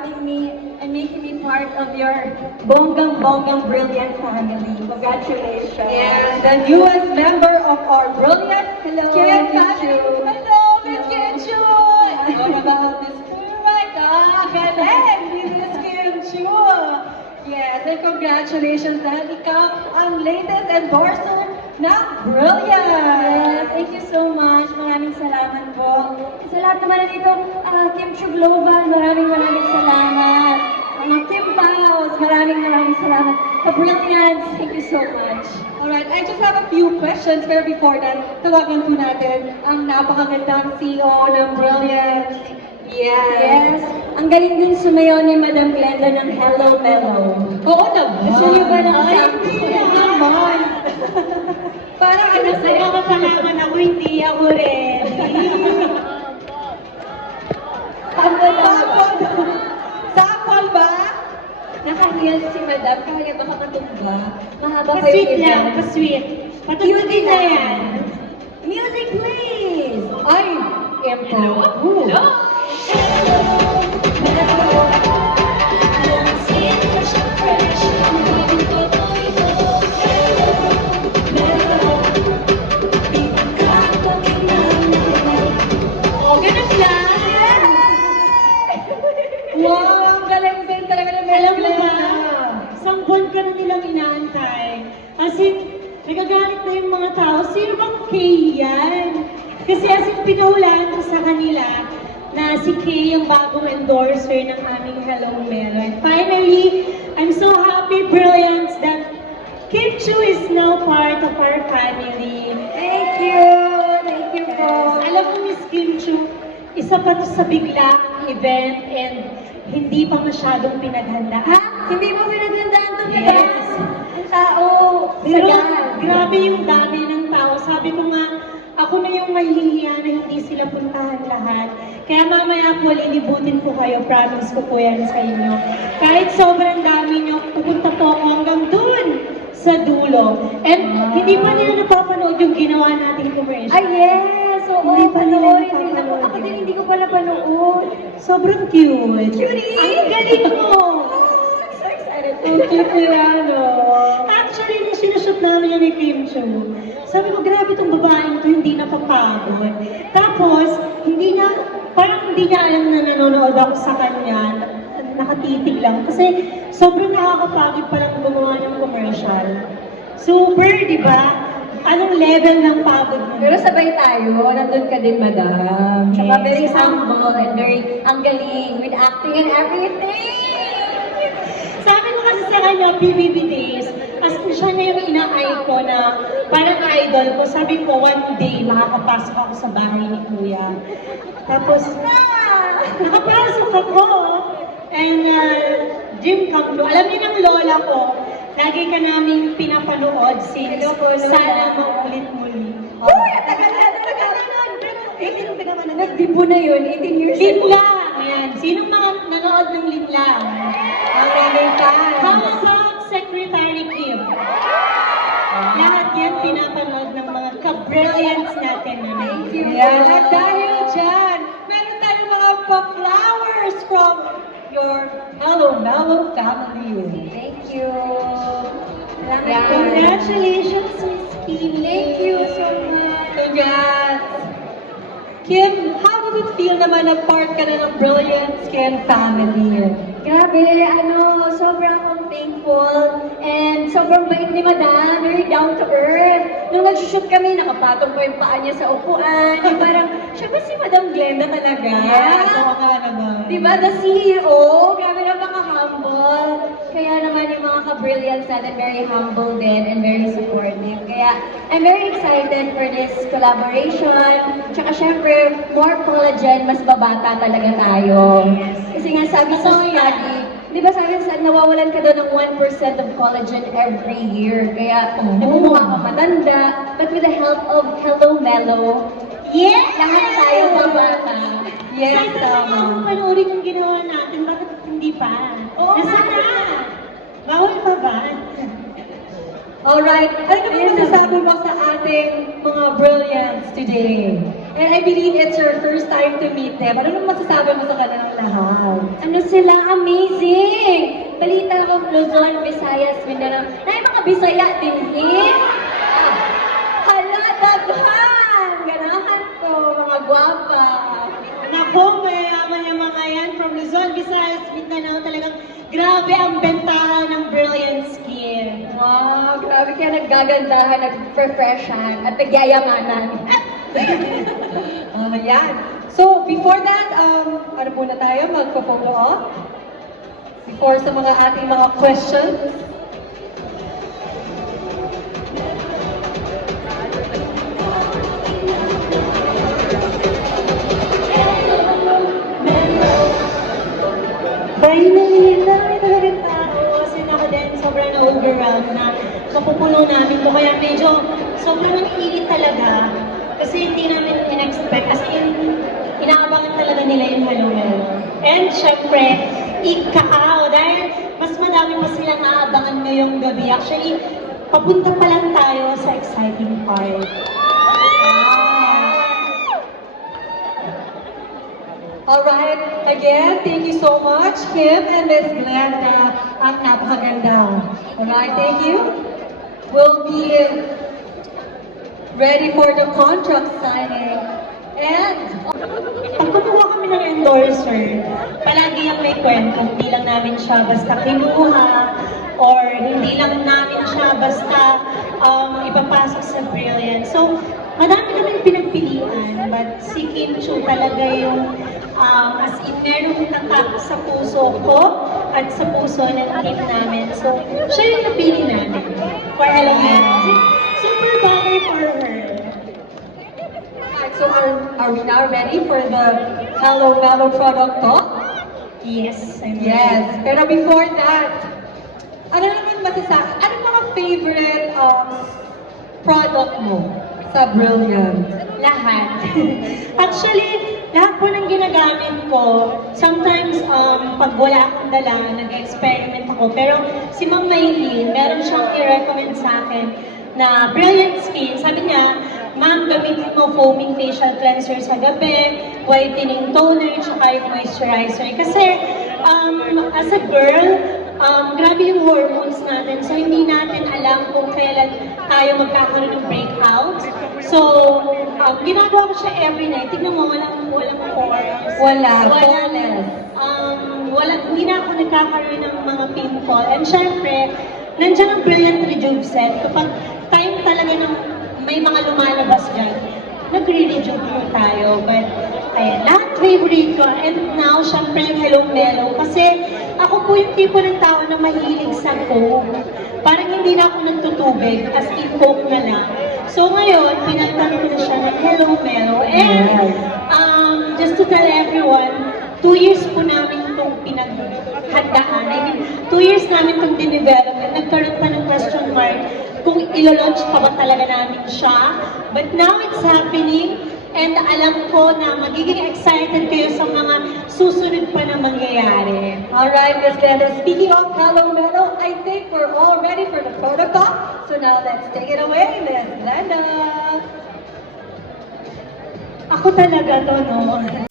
having me and making me part of your bonggang brilliant family. Congratulations. And the newest member of our brilliant Hello, Skin Miss family. Chu. Hello, Miss Kim Chu. What about Miss Kurwat? Galing, Miss Kim Chu. Yes, and congratulations dahil ikaw ang latest endorser ng Brilliant. Yes, thank you so much. Maraming salamat po. Sa lahat naman dito, Kim Chu Global, maraming salamat. Mga Kim Paus, maraming salamat. The Brilliance, thank you so much. Alright, I just have a few questions, pero before that, tawagan po natin ang napakagandang CEO ng Brilliant. Yes, ang galing din sumayaw ni Madam Glenda ng Hello Mellow. Oo naman. Gusto niyo ba ng Ay, sample? hindi naman. Parang ano sa'yo ka palaman ako, hindi ako ready. Sample lang. Sample ba? Naka-heels si Madam, kaya baka matumba. Mahaba pa Pa-sweet yung lang, iba. pa-sweet. Patutugin na yan. Music please! Ay, Empo. Oh, ganun lang. Wow, ang galing din talaga ng Alam mo Glenda. ba, isang buwan ka na nilang inaantay. As in, nagagalit na yung mga tao, sino bang Kay yan? Kasi as in, pinahulaan ko sa kanila na si Kay yung bagong endorser ng aming Hello Melo. And finally, I'm so happy, Brilliance, that Kim Chu is now part of our family. Thank you! Thank you po! Alam mo, Miss Kim Chu, isa pa to sa biglang event and hindi pa masyadong pinaghanda. Ha? Hindi mo pinagandaan ito, Yes. Madam? Ang tao, Pero sagal. grabe yung dami ng tao. Sabi ko nga, ako na yung mahihiya na hindi sila puntahan lahat. Kaya mamaya po, lilibutin ko kayo. Promise ko po yan sa inyo. Kahit sobrang dami nyo, pupunta po ako hanggang dun sa dulo. And hindi pa nila napapanood yung ginawa nating commercial. Ay, yes! Oo, Hindi pa nila panoorin. napapanood Ako din, yun. hindi ko pala panood. Sobrang cute. Cutie! Ang galing mo! So excited. Ang cute nila, no? Actually, nung sinushoot namin yan ni Kim Chu, sabi ko, grabe itong babaeng to, hindi napapagod. Tapos, parang hindi niya alam na nanonood ako sa kanya, nakatitig lang. Kasi, sobrang nakakapagod palang gumawa ng commercial. Super, di ba? Anong level ng pagod mo? Pero sabay tayo, nandun ka din, Madam. Tsaka Yes. very humble and very, ang galing with acting and everything. Sabi ko kasi sa kanya, PBB days, as in siya na yung ina-eye ko na parang idol ko. Sabi ko, one day, makakapasok ako sa bahay ni Kuya. Tapos, nakapasok ako. And, Jim come to. Alam niyo ng lola ko, lagi ka namin pinapanood since Hello po, Lola. sana maulit muli. Uy, ang tagal na, Pero 18 ka naman. Nagdibo na yun, 18 years ago. Linlang! Ayan. Sinong mga nanood ng Linlang? Ang aming fan. How about Secretary Kim? Lahat yan pinapanood ng mga ka-brilliants natin. Thank you. Yan. At dahil dyan, meron tayong mga pa-flowers from your Hello Mellow family. Thank you. Salamat Yeah. po. Congratulations, Miss Kim. Thank you so much. Congrats! Kim, how does it feel naman na part ka na ng Brilliant Skin family? Grabe, sobrang akong thankful and sobrang bait ni Madam, very down to earth. Nung nag-shoot kami, nakapatong ko yung paa niya sa upuan. Yung parang, siya ba si Madam Glenda talaga? Yes, oo nga naman. Diba, the CEO, grabe napaka-humble. Kaya naman yung mga ka-brilliance natin, very humble din and very supportive. Kaya, I'm very excited for this collaboration. Tsaka syempre, more collagen, mas babata talaga tayo. Kasi nga sabi sa study, di ba sabi sa nawawalan ka daw ng 1% of collagen every year. Kaya, nagmumukha ka matanda. But with the help of Hello Mellow, Yes! lahat tayo babata. Yes, Sana tama. ako panoorin yung ginawa natin. Bakit hindi pa? Oo Nasa nga. na? Bawal pa ba? Alright, ano naman masasabi mo sa ating mga Brilliants today. And I believe it's your first time to meet them. Ano nang masasabi mo sa kanilang lahat? Ano sila? Amazing! Balita ko, Luzon, Visayas, Mindanao. Ay, mga Bisaya din, eh? Hala, daghan! Ganahan ko, mga gwapa. Naku, mayayaman yung mga yan from Luzon, Visayas, Mindanao. Talagang grabe ang bentahan ng Brilliant Skin. Wow, grabe kaya naggagandahan, nag-refreshan, at nagyayamanan. Yan. So, before that, ano muna tayo? Magpo-photo op? Before sa mga ating mga questions. Dahil nangihila kami talagang tao, kasi ako din sobrang na-overwhelmed na mapupuno namin to. Kaya medyo sobrang nang-iinit talaga. Kasi hindi namin in-expect. Kasi inaabangan talaga nila yung Halo-Melo. And syempre, ikakao. Dahil mas madami pa silang aabangan ngayong gabi. Actually, papunta pa lang tayo sa exciting part. Alright, again, thank you so much, Kim and Miss Glenda. Ang napakaganda. Alright, thank you. We'll be ready for the contract signing. And, Pag kumuha kami ng endorser, palagi yung may kwento. Hindi lang namin siya basta kinuha or hindi lang namin siya basta ipapasok sa Brilliant. So, madami kami pinagpilian, but si Kim Chu talaga yung as in merong tatak sa puso ko at sa puso ng team namin. So, siya yung napili namin for Hello Melo. Super bagay for her. alright, so are we now ready for the Hello Melo product talk? Yes, I'm Yes, pero before that, ano naman ano mga favorite product mo sa Brilliant? Lahat. Actually, lahat po ng ginagamit ko, sometimes pag wala akong dala, nag-experiment ako. Pero si Ma'am Maylene, meron siyang i-recommend sa akin na Brilliant Skin. Sabi niya, Ma'am, gamitin mo foaming facial cleanser sa gabi, whitening toner, tsaka yung moisturizer. Kasi as a girl, grabe yung hormones natin. So, hindi natin alam kung kailan tayo magkakaroon ng breakout. So, ginagawa ko siya every night. Tignan mo, walang pores. Flawless. Hindi na ako nagkakaroon ng mga pimple. And syempre, nandiyan ang Brilliant Rejuve set. Kapag time talaga ng may mga lumalabas dyan, nagre-rejuve po tayo. But, ayan, lahat favorite ko. And now, syempre, yung Hello Melo. Kasi, ako po yung tipo ng tao na mahilig sa Coke. Parang hindi na ako nagtutubig, as in Coke na lang. So ngayon, pinagtan ko na siya ng Hello Melo. And just to tell everyone, 2 years po namin itong pinaghandaan. I mean, 2 years namin itong dinevelop at nagkaroon pa ng question mark kung ilo-launch pa ba talaga namin siya. But now it's happening. And alam ko na magiging excited kayo sa mga susunod pa na mangyayari. Alright, Miss Glenda, speaking of Hello Melo, I think we're all ready for the protocol. So now let's take it away, Miss Glenda. Ako talaga to, no?